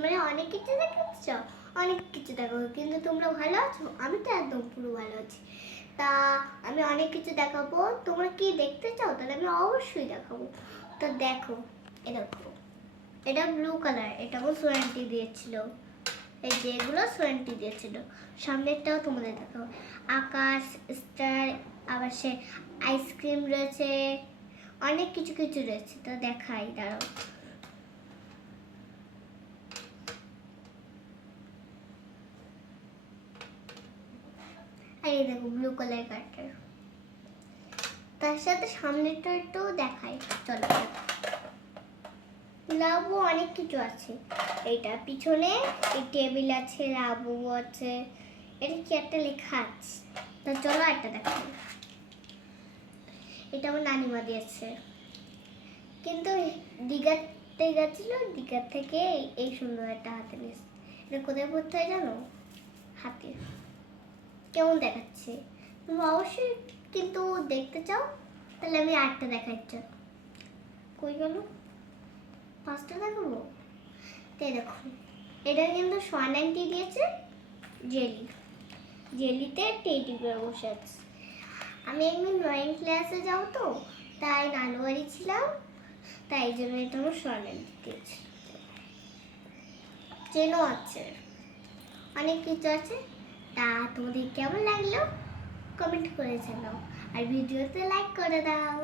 তোমরা অনেক কিছু দেখেছো, অনেক কিছু দেখো, কিন্তু তোমরা ভালো আছো? আমি তো একদম পুরো ভালো আছি। তা আমি অনেক কিছু দেখাবো, তোমরা কি দেখতে চাও? তাহলে আমি অবশ্যই দেখাবো। তো দেখো, এ দেখো, এটা ব্লু কালার, এটাও সোয়ান্টি দিয়েছিল। এই যে এগুলো সোয়ান্টি দিয়েছিল। সামনেরটাও তোমাদের দেখাবো, আকাশ, স্টার, আবার সে আইসক্রিম রয়েছে, অনেক কিছু কিছু রয়েছে। তো দেখাই, দাঁড়াও। এই দেখো ব্লু কালার কার্ডটার, তার সাথে সামনেরটা একটু দেখাই, চলো। লাবু অনেক কিছু আছে, এইটা পিছনে এই টেবিল আছে, লাবু আছে, এটা কি একটা লেখা আছে। তো চলো একটা দেখাই। এটা আমার নানিমা দিয়েছে, কিন্তু দীঘাতে গেছিল, দীঘা থেকে এই সুন্দর একটা হাতে নিয়েছে। এটা কোথায় পড়তে হয় জানো? হাতে। কেমন দেখাচ্ছে তুমি অবশ্যই কিন্তু দেখতে চাও? তাহলে আমি আরেকটা দেখাচ্ছি। কই গেল? পাঁচটা দেখাবো। তাই দেখো, এটা কিন্তু সোয়ানাইনটি দিয়েছে, জেলি, জেলিতে টেডি বিয়ার বসে আছে। আমি একদিন ড্রয়িং ক্লাসে যাও তো, তাই নানু বাড়ি ছিলাম, তাই জন্য এটা আমার সোয়ানাইনটি দিয়েছে। চেনও আছে, অনেক কিছু আছে। তা তোমাদের কেমন লাগলো কমেন্ট করে জানাও, আর ভিডিওতে লাইক করে দাও।